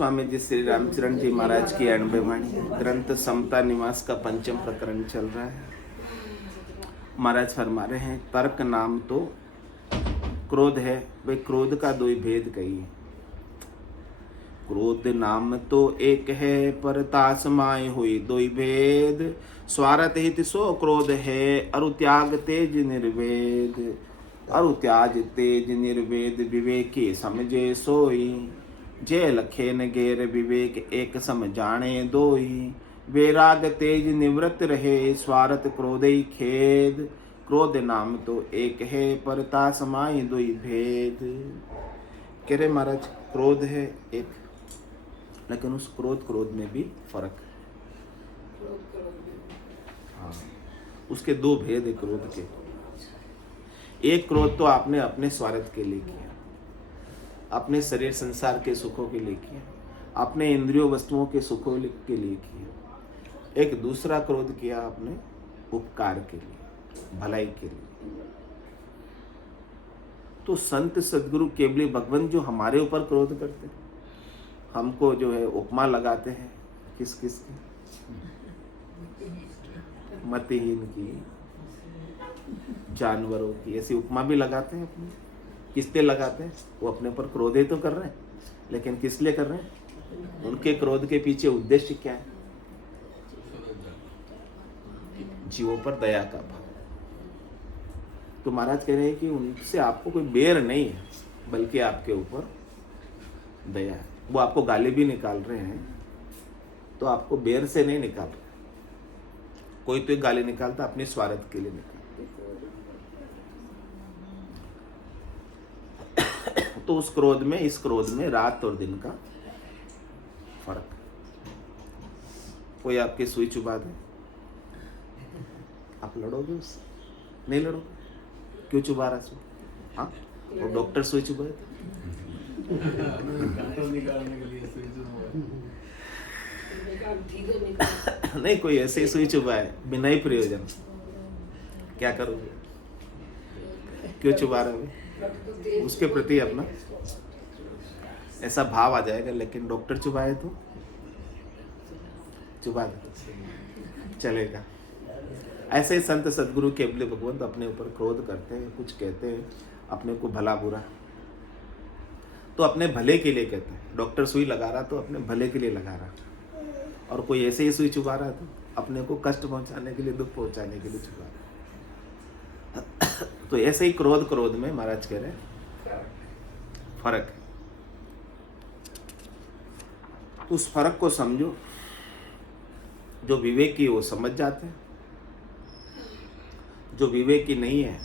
स्वामी जी श्री रामचरण जी महाराज की 90 वाणी ग्रंथ समता निवास का पंचम प्रकरण चल रहा है। महाराज फरमा रहे हैं, तर्क नाम तो क्रोध है, वे क्रोध का दो ही भेद कहिए। क्रोध नाम तो एक है, पर तासमाय हुई दो ही भेद। स्वार्थ हित सो क्रोध है, अरु त्याग तेज निर्वेद। अरु त्याज तेज निर्वेद, विवेकी समझे सोई। जय लखे न गेर विवेक, एक सम जाने दोई। वैराग तेज निवृत्त रहे, स्वार्थ क्रोध ही खेद। क्रोध नाम तो एक है, पर तासमाय दुई भेद। कह रहे महाराज, क्रोध है एक, लेकिन उस क्रोध में भी फर्क है। हाँ, उसके दो भेद है क्रोध के। एक क्रोध तो आपने अपने स्वार्थ के लिए किया, अपने शरीर संसार के सुखों के लिए किया, अपने इंद्रियों वस्तुओं के सुखों के लिए किया। एक दूसरा क्रोध किया आपने उपकार के लिए, भलाई के लिए। तो संत सदगुरु केवली भगवान जो हमारे ऊपर क्रोध करते हैं, हमको जो है उपमा लगाते हैं किस किस की, मतिहीन की, जानवरों की, ऐसी उपमा भी लगाते हैं। अपने किसते लगाते हैं? वो अपने पर क्रोध ही तो कर रहे हैं, लेकिन किस लिए कर रहे हैं? उनके क्रोध के पीछे उद्देश्य क्या है? जीवों पर दया का भाव। तो महाराज कह रहे हैं कि उनसे आपको कोई बैर नहीं है, बल्कि आपके ऊपर दया है। वो आपको गाली भी निकाल रहे हैं तो आपको बैर से नहीं निकाल रहे। कोई तो गाली निकालता अपने स्वार्थ के लिए निकालता। तो उस क्रोध में, इस क्रोध में रात और दिन का फर्क। कोई आपकी सुई चुबा दे, आप लड़ोगे उससे? नहीं लड़ोगे। क्यों चुबा रहा सुई? हाँ, वो डॉक्टर सुई चुबाए थे। नहीं, कोई ऐसे ही सुई चुबाए बिना ही प्रयोजन, क्या करोगे? क्यों चुबा रहे हो? उसके प्रति अपना ऐसा भाव आ जाएगा। लेकिन डॉक्टर चुबाए तो चुबा दे, चलेगा। ऐसे ही संत सदगुरु केवल भगवंत अपने ऊपर क्रोध करते हैं, कुछ कहते हैं अपने को भला बुरा, तो अपने भले के लिए कहते हैं। डॉक्टर सुई लगा रहा तो अपने भले के लिए लगा रहा, और कोई ऐसे ही सुई चुबा रहा तो अपने को कष्ट पहुंचाने के लिए, दुख पहुंचाने के लिए चुबा रहा। तो ऐसे ही क्रोध में महाराज कह रहे हैं फर्क है। तो उस फर्क को समझो। जो विवेकी वो समझ जाते हैं, जो विवेकी नहीं है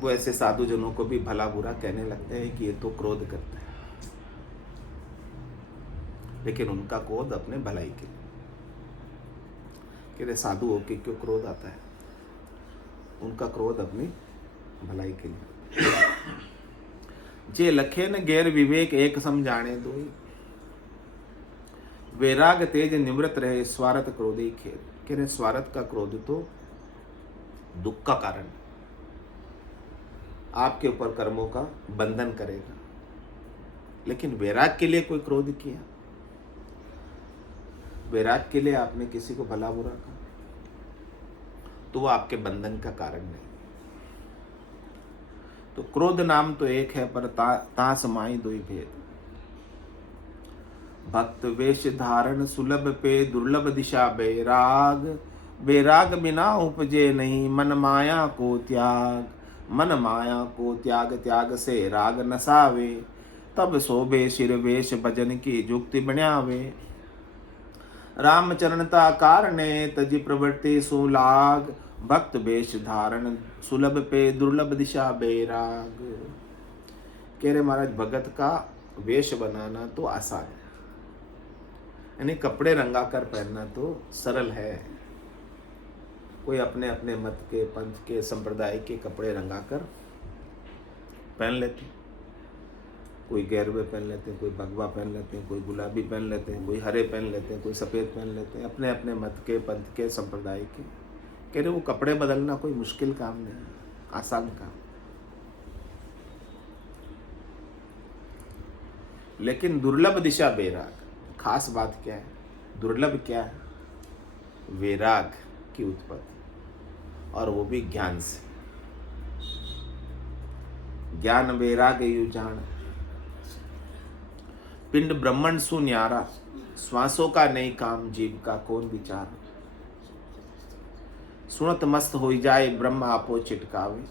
वो ऐसे साधु जनों को भी भला बुरा कहने लगते हैं कि ये तो क्रोध करते हैं, लेकिन उनका क्रोध अपने भलाई के लिए। कह रहे साधु होके क्यों क्रोध आता है? उनका क्रोध अपनी भलाई के लिए। जे लखे न गैर विवेक, एक समझाने दो। वैराग तेज निवृत्त रहे, स्वार्थ क्रोध ही खेद। कह रहे स्वार्थ का क्रोध तो दुख का कारण, आपके ऊपर कर्मों का बंधन करेगा। लेकिन वैराग के लिए कोई क्रोध किया, वैराग के लिए आपने किसी को भला बुरा कहा, तो वो आपके बंधन का कारण नहीं। तो क्रोध नाम तो एक है, पर तासमाई दुई भेद। भक्त वेश धारण सुलभ पे, दुर्लभ दिशा बैराग। बैराग बिना उपजे नहीं, मन माया को त्याग। मन माया को त्याग, त्याग से राग नसावे। तब शोभे शिर वेश, भजन की जुक्ति बण्यावे। रामचरणता कारणे, तजी प्रवृत्ति सुलाग। भक्त वेश धारण सुलभ पे, दुर्लभ दिशा बैराग। कह रहे महाराज, भगत का वेश बनाना तो आसान है, यानी कपड़े रंगा कर पहनना तो सरल है। कोई अपने अपने मत के, पंथ के, संप्रदाय के कपड़े रंगा कर पहन लेते, कोई गेरुए पहन लेते हैं, कोई भगवा पहन लेते हैं, कोई गुलाबी पहन लेते हैं, कोई हरे पहन लेते हैं, कोई सफ़ेद पहन लेते हैं, अपने अपने मत के, पंथ के, संप्रदाय के। कह रहे वो कपड़े बदलना कोई मुश्किल काम नहीं, आसान काम। लेकिन दुर्लभ दिशा वैराग। खास बात क्या है? दुर्लभ क्या है? वैराग की उत्पत्ति, और वो भी ज्ञान से। ज्ञान वैराग यू जान, पिंड ब्रह्मण सु न्यारा, श्वासों का नहीं काम, जीव का कौन विचार। सुनत मस्त हो जाए ब्रह्म आपो चिटकावे,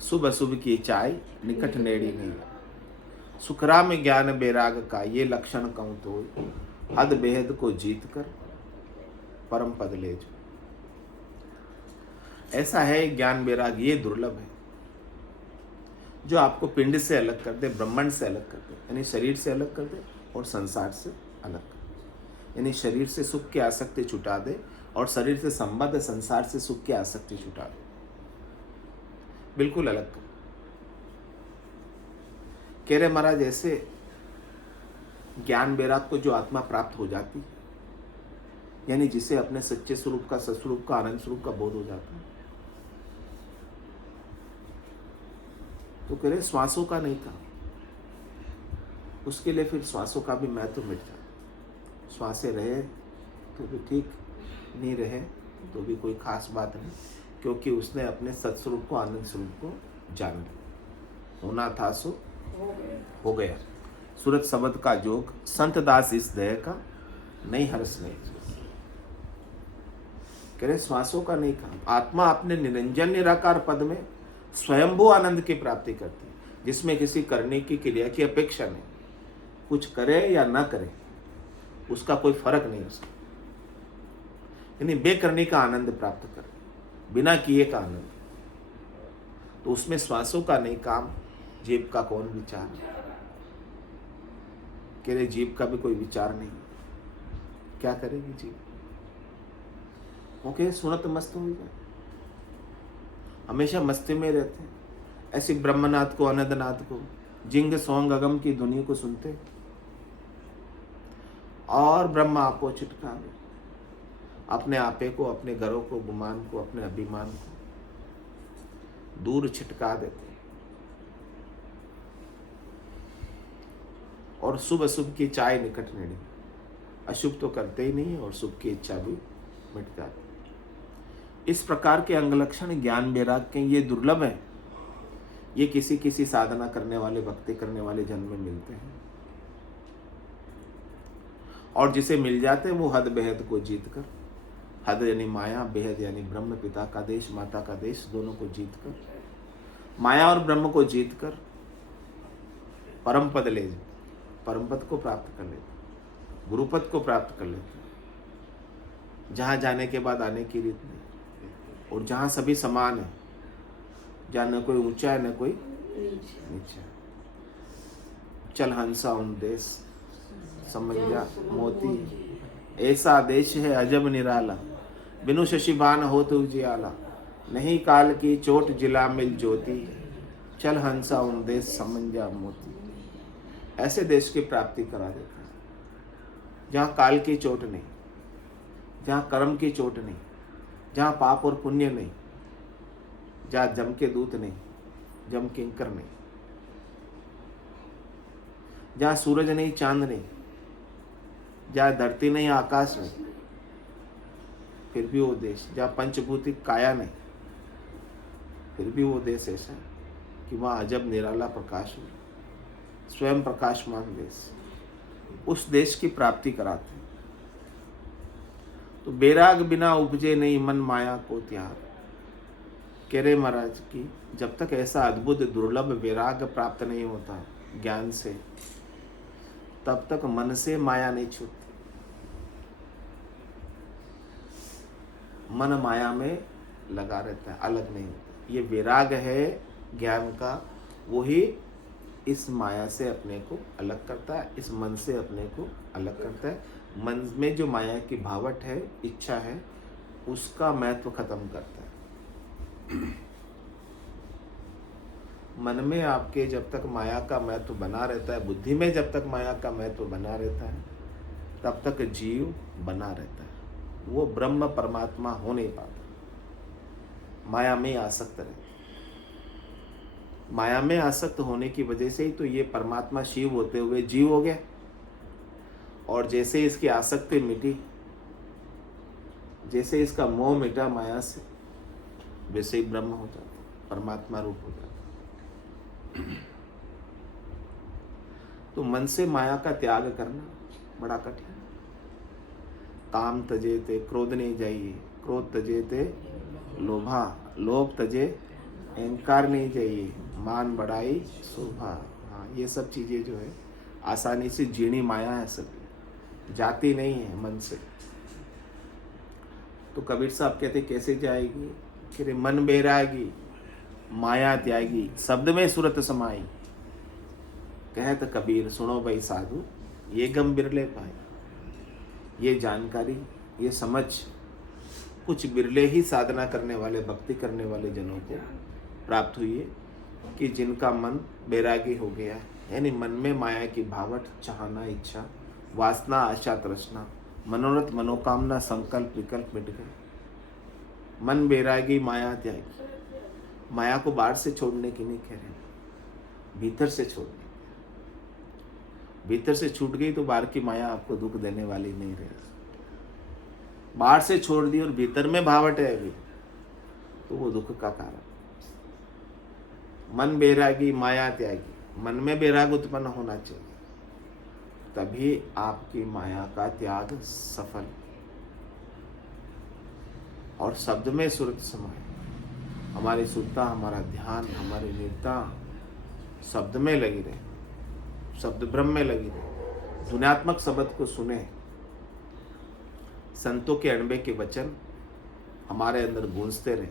शुभ अशुभ की चाय निकट नेड़ी नहीं। सुखरा में ज्ञान वैराग का ये लक्षण कहूं तो, हद बेहद को जीत कर परम पद ले जो। ऐसा है ज्ञान वैराग, ये दुर्लभ है, जो आपको पिंड से अलग कर दे, ब्रह्मांड से अलग कर दे, यानी शरीर से अलग कर दे और संसार से अलग कर दे। यानी शरीर से सुख की आसक्ति छुटा दे और शरीर से संबद्ध संसार से सुख की आसक्ति छुटा दे, बिल्कुल अलग कर। कह रहे महाराज, ऐसे ज्ञान वैराग को जो आत्मा प्राप्त हो जाती, यानी जिसे अपने सच्चे स्वरूप का, सत्स्वरूप का, आनंद स्वरूप का बोध हो जाता है, तो कह रहे श्वासों का नहीं था, उसके लिए फिर श्वासों का भी महत्व मिट जाता। श्वासें रहे तो भी ठीक, नहीं रहे तो भी कोई खास बात नहीं, क्योंकि उसने अपने सत्स्वरूप को, आनंद स्वरूप को जान लिया। होना था सो हो गया। सूरत शब्द का जोग, संत दास इस देह का नहीं हर्ष नहीं। कह रहे श्वासों का नहीं काम, आत्मा अपने निरंजन निराकार पद में स्वयंभू आनंद की प्राप्ति करती है, जिसमें किसी करने की क्रिया की अपेक्षा नहीं। कुछ करे या ना करे उसका कोई फर्क नहीं उसका, यानी बेकरने का आनंद प्राप्त करे, बिना किए का आनंद। तो उसमें श्वासों का नहीं काम, जीव का कौन विचार। कह रहे जीव का भी कोई विचार नहीं, क्या करेगी जीव। ओके, सुनत मस्त हो जाए, हमेशा मस्ती में रहते हैं। ऐसे ब्रह्मनाथ को, अनंतनाथ को, जिंग सोंग अगम की दुनिया को सुनते और ब्रह्म आपो चिटकावे, अपने आपे को, अपने घरों को, गुमान को, अपने अभिमान को दूर छिटका देते और शुभ अशुभ की चाय निकट नेड़ी। अशुभ तो करते ही नहीं और शुभ की इच्छा भी मिट जाती। इस प्रकार के अंगलक्षण ज्ञान वैराग के ये दुर्लभ है। ये किसी किसी साधना करने वाले, भक्ति करने वाले जन में मिलते हैं, और जिसे मिल जाते हैं वो हद बेहद को जीत कर, हद यानी माया, बेहद यानी ब्रह्म, पिता का देश, माता का देश, दोनों को जीत कर, माया और ब्रह्म को जीत कर परम पद ले, परम पद को प्राप्त कर लेते, गुरुपद को प्राप्त कर लेते, जहां जाने के बाद आने की रीत नहीं, और जहां सभी समान है, जहां न कोई ऊंचा है न कोई नीचा। चल हंसा उन देश समझा मोती, ऐसा देश है अजब निराला, बिनु शशिबान हो तो उजियाला, नहीं काल की चोट जिला मिल ज्योति, चल हंसा उन देश समझा मोती। ऐसे देश की प्राप्ति करा देता है जहाँ काल की चोट नहीं, जहाँ कर्म की चोट नहीं, जहाँ पाप और पुण्य नहीं, जहाँ जम के दूत नहीं, जम किंकर नहीं, जहाँ सूरज नहीं, चांद नहीं, जहाँ धरती नहीं, आकाश नहीं, फिर भी वो देश, जहाँ पंचभूतिक काया नहीं, फिर भी वो देश ऐसा है कि वहाँ अजब निराला प्रकाश हो, स्वयं प्रकाशमान देश, उस देश की प्राप्ति कराते हैं। तो बैराग बिना उपजे नहीं मन माया को त्याग। कह रहे महाराज की जब तक ऐसा अद्भुत दुर्लभ वैराग प्राप्त नहीं होता ज्ञान से, तब तक मन से माया नहीं छूटती। मन माया में लगा रहता है, अलग नहीं होता। ये वैराग है ज्ञान का, वही इस माया से अपने को अलग करता है, इस मन से अपने को अलग करता है। मन में जो माया की भावट है, इच्छा है, उसका महत्व खत्म करता है। मन में आपके जब तक माया का महत्व बना रहता है, बुद्धि में जब तक माया का महत्व बना रहता है, तब तक जीव बना रहता है, वो ब्रह्म परमात्मा हो नहीं पाता, माया में आसक्त रहता। माया में आसक्त होने की वजह से ही तो ये परमात्मा शिव होते हुए जीव हो गया। और जैसे इसकी आसक्ति मिटी, जैसे इसका मोह मिटा माया से, वैसे ही ब्रह्म हो जाता, परमात्मा रूप हो जाता। तो मन से माया का त्याग करना बड़ा कठिन है। काम तजे ते क्रोध नहीं जाइए, क्रोध तजे ते लोभा, लोभ तजे अहंकार नहीं चाहिए, मान बढ़ाई शोभा। हाँ, ये सब चीजें जो है आसानी से जीणी माया है, सब जाती नहीं है मन से। तो कबीर साहब कहते कैसे जाएगी? कि मन बैरागी माया त्यागी, शब्द में सूरत समाई। कहत कबीर सुनो भाई साधु, ये गम बिरले पाए। ये जानकारी, ये समझ कुछ बिरले ही साधना करने वाले, भक्ति करने वाले जनों को प्राप्त हुई है कि जिनका मन बैरागी हो गया है, यानी मन में माया की भावट, चाहना, इच्छा, वासना, आशा, तृष्णा, मनोरथ, मनोकामना, संकल्प, विकल्प मिट गए। मन बैरागी माया त्यागी। माया को बाहर से छोड़ने की नहीं कह रहे, भीतर से छोड़ने। भीतर से छूट गई तो बाहर की माया आपको दुख देने वाली नहीं रहेगी। बाहर से छोड़ दी और भीतर में भावट है अभी, तो वो दुख का कारण। मन बैरागी माया त्यागी, मन में बैराग उत्पन्न होना चाहिए, तभी आपकी माया का त्याग सफल। और शब्द में सुरत समाए, हमारी सुरता, हमारा ध्यान, हमारी निरता शब्द में लगी रहे, शब्द ब्रह्म में लगी रहे, ध्वन्यात्मक शब्द को सुने, संतों के अणबे के वचन हमारे अंदर गूंजते रहे,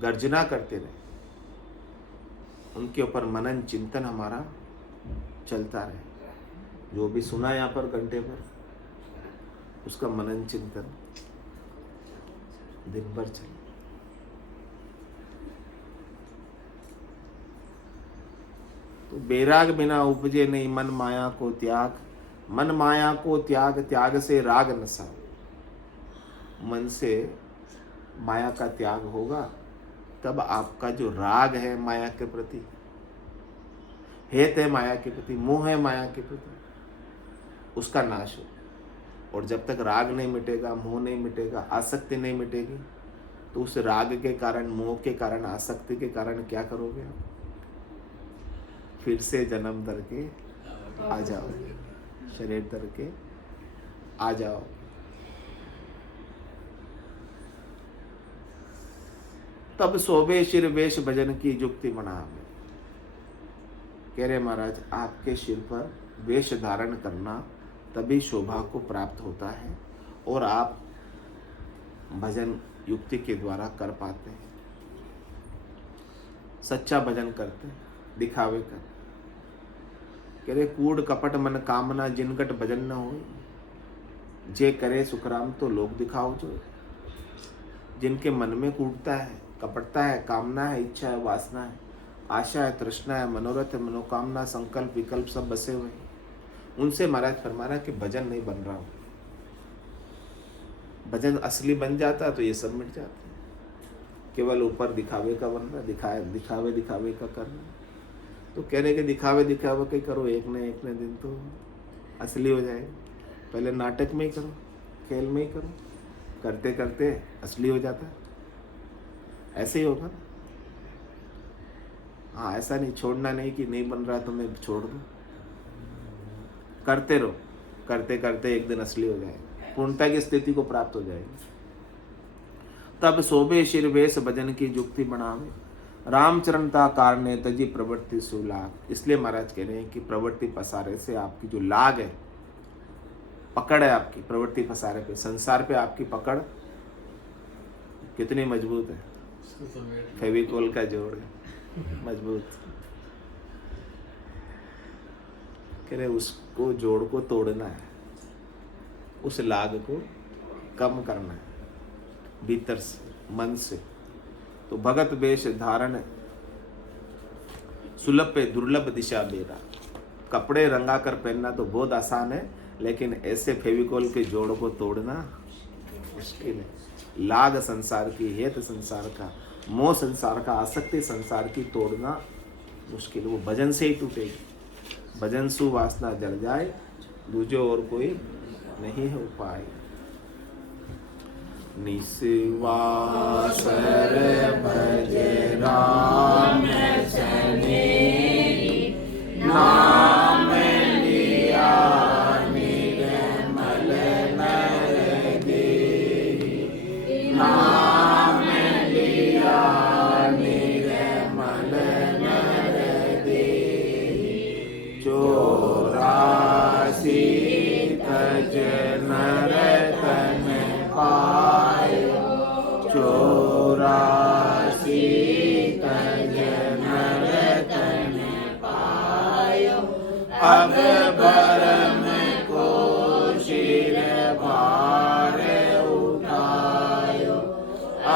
गर्जना करते रहे, उनके ऊपर मनन चिंतन हमारा चलता रहे। जो भी सुना यहाँ पर घंटे पर, उसका मनन चिंतन दिन भर चले। तो बैराग बिना उपजे नहीं मन माया को त्याग, मन माया को त्याग, त्याग से राग नसा। मन से माया का त्याग होगा तब आपका जो राग है माया के प्रति, हेत है माया के प्रति, मोह है माया के प्रति, उसका नाश हो। और जब तक राग नहीं मिटेगा, मोह नहीं मिटेगा, आसक्ति नहीं मिटेगी, तो उस राग के कारण, मोह के कारण, आसक्ति के कारण क्या करोगे आप? फिर से जन्म धर के आ जाओगे, शरीर धर के आ जाओ। तब शोभे शिर वेश भजन की जुक्ति बनावे। कह रहे महाराज, आपके सिर पर वेश धारण करना तभी शोभा को प्राप्त होता है और आप भजन युक्ति के द्वारा कर पाते हैं। सच्चा भजन करते हैं, दिखावे कर। कह रहे कूड़ कपट मन कामना जिनकट भजन न हो, जे करे सुखराम तो लोग दिखाओ जो। जिनके मन में कूटता है, कपटता है, कामना है, इच्छा है, वासना है, आशा है, तृष्णा है, मनोरथ है, मनोकामना, संकल्प, विकल्प सब बसे हुए हैं, उनसे महाराज फरमा रहा कि भजन नहीं बन रहा हो। भजन असली बन जाता तो ये सब मिट जाते। केवल ऊपर दिखावे का बन रहा, दिखावे का करना। तो कह रहे कि दिखावे के करो, एक न दिन तो असली हो जाएगा। पहले नाटक में ही करो, खेल में ही करो, करते करते असली हो जाता है। ऐसे ही होगा ना। हाँ, ऐसा नहीं, छोड़ना नहीं कि नहीं बन रहा तो मैं छोड़ दूँ। करते रहो, करते करते एक दिन असली हो जाएगा, पूर्णता की स्थिति को प्राप्त हो जाएगी। तब शोभे शिर वेश भजन की जुक्ति बनावे, रामचरणता कारणे तजी प्रवृत्ति सुलाग। इसलिए महाराज कह रहे हैं कि प्रवृत्ति पसारे से आपकी जो लाग है, पकड़ है आपकी प्रवृत्ति पसारे पे, संसार पे आपकी पकड़ कितनी मजबूत है, फेविकोल का जोड़ है, मजबूत। कह रहे उसको जोड़ को तोड़ना है, उस लाग को कम करना है भीतर से, मन से। तो भगत वेश धारण सुलभ पे दुर्लभ दिशा बेरा। कपड़े रंगा कर पहनना तो बहुत आसान है, लेकिन ऐसे फेविकोल के जोड़ को तोड़ना मुश्किल है। लाग संसार की, हेत संसार का, मोह संसार का, आसक्ति संसार की तोड़ना मुश्किल, वो भजन से ही टूटेगी। भजन सु वासना जल जाए, दूजे और कोई नहीं है उपाय। निस्वासर भज राम सने, नाम लिया निर्मल नर दे, नाम लिया निर्मल नर दे, 84 तज नर तन पायो, 84 तज नर तन पायो, अब भरम को शिर भार उठायो,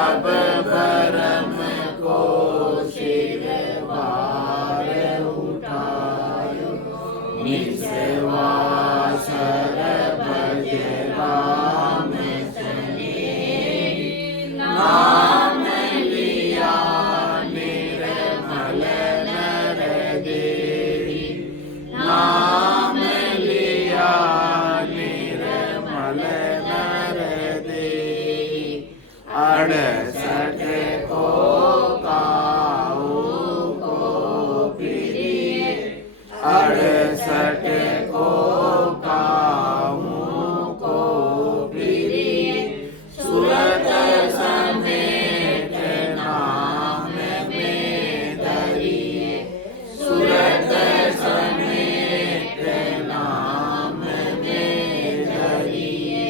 अब भरम को शिर भार उठायो, निस्वासर भज राम सने, नाम लिया निर्मल नर दे, नाम लिया निर्मल नर दे, 68 को काऊ को प्रिय, 68 को काऊ को प्रिय, सुरत समेत नाम में धरिए, सुरत समेत नाम में धरिए,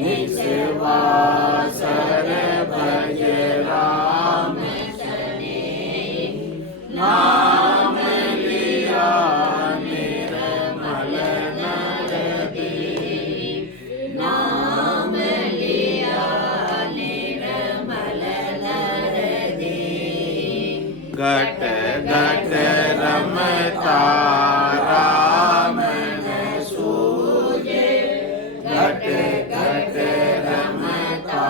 निस्वासर भज राम सने, नाम लिया निर्मल नर दे, नाम लिया निर्मल नर दे। घट घट रमता राम न सूझे, घट घट रमता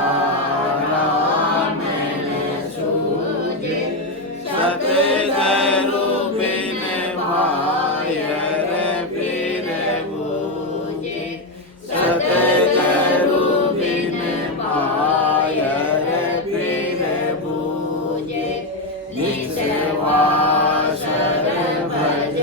राम न सूझे, सतगुरु बिन भायर फिर बूझे, सतगुरु बिन भायर फिर बूझे, निस्वासर भज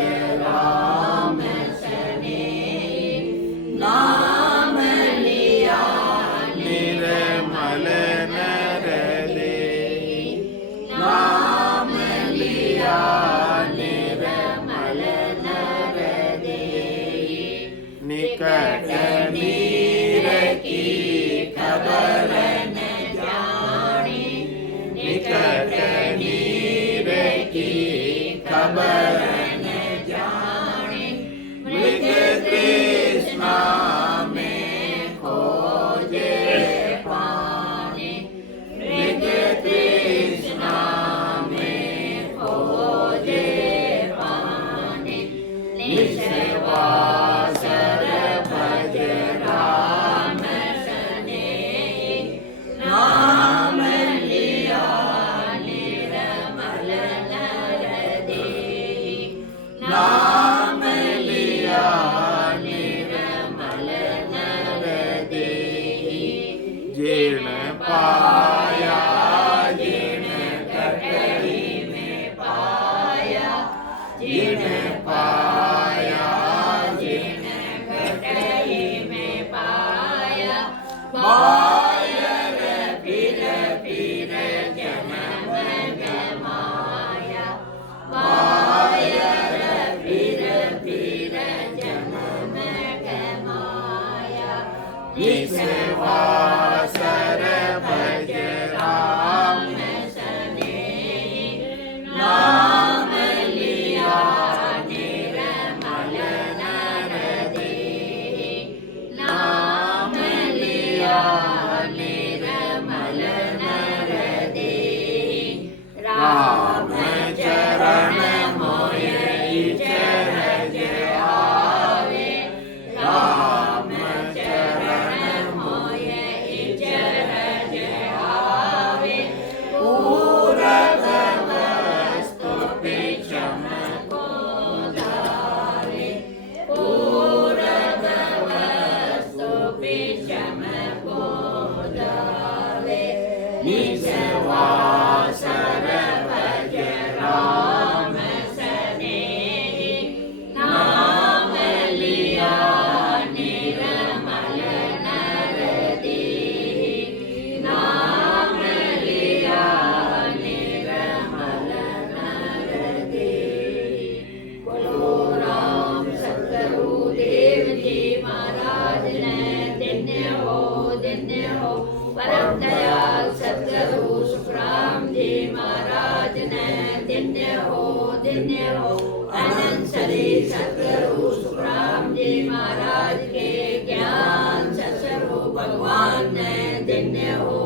सतगुरु सुखराम जी महाराज के ज्ञान सत्संग भगवान ने दिन्य हो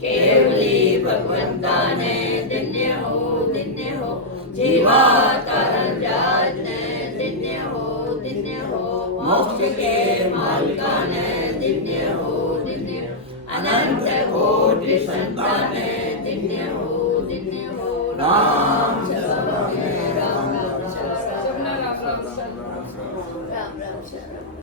केवली भगवंता ने दिन्य हो जीवा तारण जात ने दिन्य हो मोक्ष के मालिका ने दिन्य हो अनंत कोटि संतान ने दिन्य हो राम राम राम राम